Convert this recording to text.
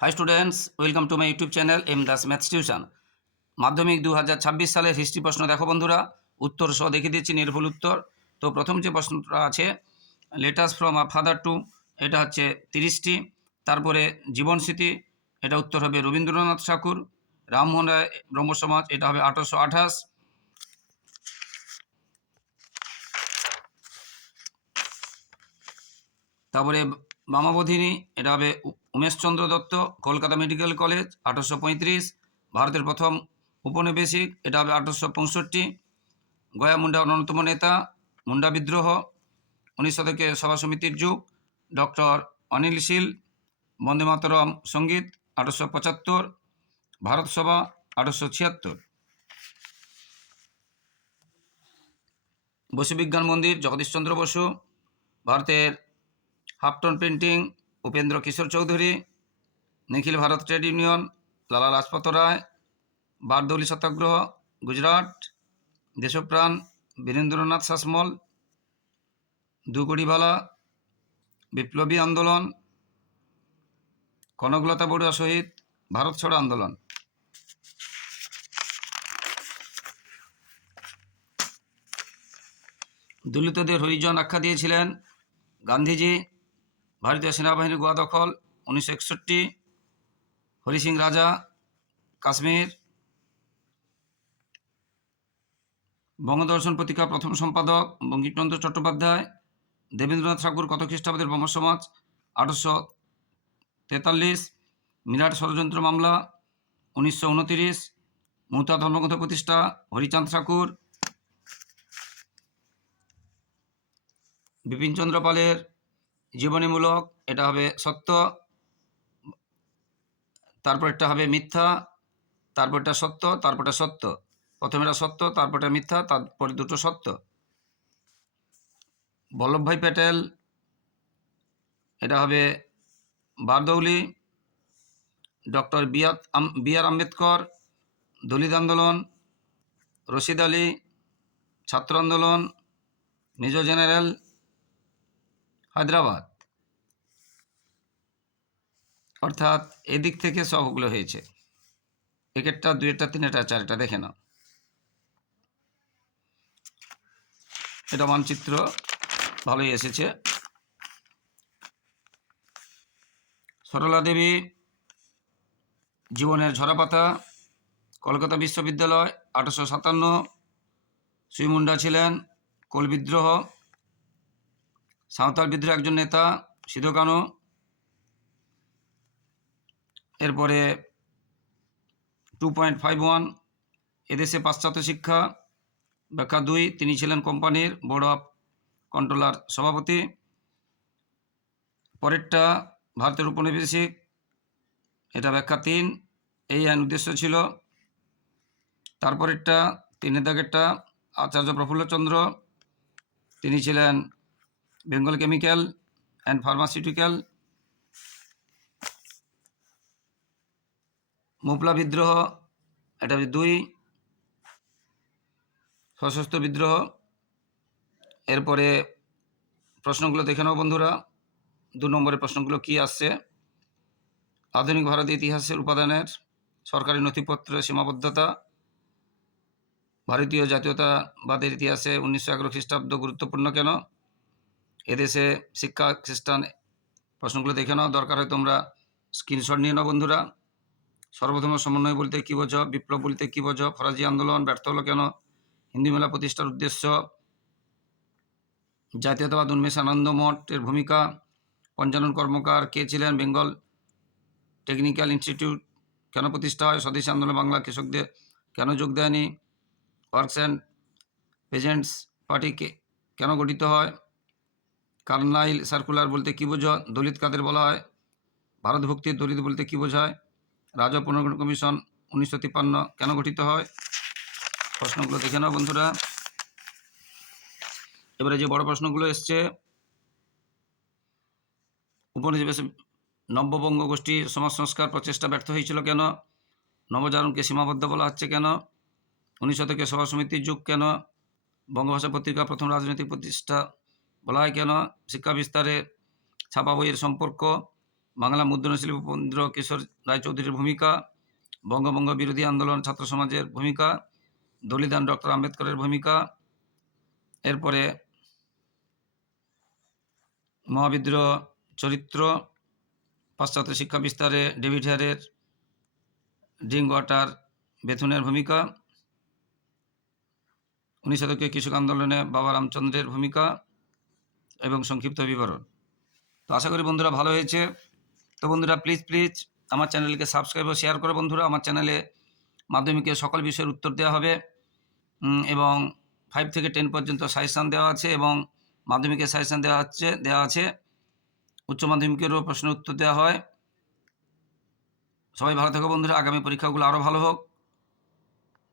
Hi students welcome to my YouTube channel M Das maths tuition Madhyamik দু হাজার ছাব্বিশ সালের হিস্ট্রি প্রশ্ন দেখো বন্ধুরা। উত্তর সহ দেখে দিচ্ছি, নির্ভুল উত্তর। তো প্রথম যে প্রশ্নটা আছে letters from a father to এটা হচ্ছে তিরিশটি। তারপরে জীবন স্মৃতি, এটা উত্তর হবে রবীন্দ্রনাথ ঠাকুর। রামমোহন রায় ব্রহ্ম সমাজ এটা হবে আঠারোশো আঠাশ। তারপরে বামাবোধিনী, এটা হবে উমেশচন্দ্র দত্ত, কলকাতা মেডিকেল কলেজ, আঠারোশো পঁয়ত্রিশ, ভারতের প্রথম উপনিবেশিক, এটা হবে আঠারোশো পঁয়ষট্টি। গয়া মুন্ডা অন্যতম নেতা, মুন্ডা বিদ্রোহ, উনিশ শতকে সভা সমিতির যুগ। ডক্টর অনিল শীল, বন্দে মাতরম সংগীত, আঠারোশো পঁচাত্তর। ভারত সভা, আঠারোশো ছিয়াত্তর। বসু বিজ্ঞান মন্দির জগদীশচন্দ্র বসু। ভারতের halftone painting Upendra Kishore Chowdhury, Nikhil Bharat trade union, Lala Lajpat Rai, Bardoli সত্যাগ্রহ, গুজরাট, দেশপ্রাণ, বীরেন্দ্রনাথ শাসমল দুকড়িবালা বিপ্লবী আন্দোলন, কনকলতা বড়ুয়া শহীদ ভারত ছড়ো আন্দোলন। দলিতদের হরিজন আখ্যা দিয়েছিলেন গান্ধীজি। ভারতীয় সেনাবাহিনীর গোয়া দখল, উনিশশো একষট্টি, হরি সিং রাজা, কাশ্মীর। বঙ্গদর্শন পত্রিকা প্রথম সম্পাদক বঙ্কিমচন্দ্র চট্টোপাধ্যায়। দেবেন্দ্রনাথ ঠাকুর কত খ্রিস্টাব্দের বঙ্গ সমাজ? আঠারোশো তেতাল্লিশ, মিরাট ষড়যন্ত্র মামলা, উনিশশো উনতিরিশ মমতা ধর্মগ্রন্থ প্রতিষ্ঠা, হরিচাঁদ ঠাকুর। বিপিনচন্দ্র পালের জীবনীমূলক, এটা হবে সত্য তারপর তারপরটা হবে মিথ্যা, তারপরটা সত্য তারপরটা সত্য। প্রথমেটা সত্য, তারপরটা মিথ্যা, তারপরে দুটো সত্য। বল্লভভাই প্যাটেল, এটা হবে বারদৌলি, ডক্টর বিয়াত বি আর আম্বেদকর, দলিত আন্দোলন, রশিদ আলী, ছাত্র আন্দোলন, মেজর জেনারেল হায়দ্রাবাদ। অর্থাৎ এদিক থেকে সবগুলো হয়েছে। একেরটা দুইটা তিনটা চারটা দেখে নাও। এটা মানচিত্র, ভালোই এসেছে। সরলা দেবী, জীবনের ঝরাপাতা, কলকাতা বিশ্ববিদ্যালয়, আঠারোশো সাতান্ন। সুইমুন্ডা ছিলেন, কোল বিদ্রোহ। সাঁওতাল বিদ্রোহ একজন নেতা সিধু কানু এরপরে টু পয়েন্ট ফাইভ ওয়ান এদেশে পাশ্চাত্য শিক্ষা। ব্যাখ্যা দুই, তিনি ছিলেন কোম্পানির বোর্ড অফ কন্ট্রোলার সভাপতি। পরেরটা, ভারতের উপনিবেশিক। এটা ব্যাখ্যা তিন, এই আইন উদ্দেশ্য ছিল। তারপরেরটা তিনের দাগেরটা আচার্য প্রফুল্লচন্দ্র। তিনি ছিলেন Bengal chemical and pharmaceutical, Moplah বিদ্রোহ, এটা হচ্ছে দুই, সশস্ত্র বিদ্রোহ, এরপরে প্রশ্নগুলো দেখে নাও বন্ধুরা। দু নম্বরের প্রশ্নগুলো কি আসছে? আধুনিক ভারতের ইতিহাসের উপাদানের সরকারি নথিপত্রের সীমাবদ্ধতা, ভারতীয় জাতীয়তাবাদের ইতিহাসে উনিশশো এগারো খ্রিস্টাব্দ গুরুত্বপূর্ণ কেন? এদেশে শিক্ষা খ্রিস্টান প্রশ্নগুলো দেখে নাও। দরকার হয় তোমরা স্ক্রিনশট নিয়ে নাও বন্ধুরা। সর্বপ্রথম সমন্বয় বলতে কী বোঝো, বিপ্লব বলতে কী বোঝো ফরাজি আন্দোলন ব্যর্থ হলো কেন, হিন্দু মেলা প্রতিষ্ঠার উদ্দেশ্য, জাতীয়তাবাদ উন্মেষ আনন্দ মঠের ভূমিকা, পঞ্চানন কর্মকার কে ছিলেন, বেঙ্গল টেকনিক্যাল ইনস্টিটিউট কেন প্রতিষ্ঠা হয়, স্বদেশী আন্দোলন বাংলা কৃষকদের কেন যোগ দেয়নি, ওয়ার্কস অ্যান্ড পেজেন্টস পার্টি কে- কেন গঠিত হয় কার্নাইল সার্কুলার বলতে কী বোঝো দলিত কাদের বলা হয়? ভারতভুক্তির দলিত বলতে কী বোঝায়? রাজা পুনর্গঠন কমিশন উনিশশো তিপ্পান্ন কেন গঠিত হয়? প্রশ্নগুলো দেখে নাও বন্ধুরা। এবারে যে বড় প্রশ্নগুলো এসছে, উপনিবেশ নব্যবঙ্গ গোষ্ঠীর সমাজ সংস্কার প্রচেষ্টা ব্যর্থ হয়েছিল কেন? নবজারণকে সীমাবদ্ধ বলা হচ্ছে কেন? উনিশ শতকে সভা সমিতির যুগ কেন? বঙ্গভাষা পত্রিকা প্রথম রাজনৈতিক প্রতিষ্ঠা বলা হয় কেন? শিক্ষা বিস্তারে ছাপা বইয়ের সম্পর্ক, বাংলা মুদ্রণশিল্পী উপেন্দ্র কিশোর রায়চৌধুরীর ভূমিকা, বঙ্গভঙ্গ বিরোধী আন্দোলন ছাত্র সমাজের ভূমিকা, দলিদান ডক্টর আম্বেদকরের ভূমিকা, এরপরে মহাবিদ্রোহ চরিত্র, পাশ্চাত্য শিক্ষা বিস্তারে ডেভিড হেয়ারের ড্রিঙ্ক ওয়াটার বেথুনের ভূমিকা, উনিশ শতকে কৃষক আন্দোলনে বাবা রামচন্দ্রের ভূমিকা এবং সংক্ষিপ্ত বিবরণ। তো আশা করি বন্ধুরা ভালো হয়েছে। তো বন্ধুরা প্লিজ প্লিজ আমার চ্যানেলকে সাবস্ক্রাইব ও শেয়ার করে বন্ধুরা। আমার চ্যানেলে মাধ্যমিকে সকল বিষয়ের উত্তর দেওয়া হবে। এবং ফাইভ থেকে টেন পর্যন্ত সাজেশান দেওয়া আছে এবং মাধ্যমিকের সাজেশান দেওয়া হচ্ছে, দেওয়া আছে। উচ্চ মাধ্যমিকেরও প্রশ্ন উত্তর দেওয়া হয়। সবাই ভালো থাকো বন্ধুরা। আগামী পরীক্ষাগুলো আরও ভালো হোক।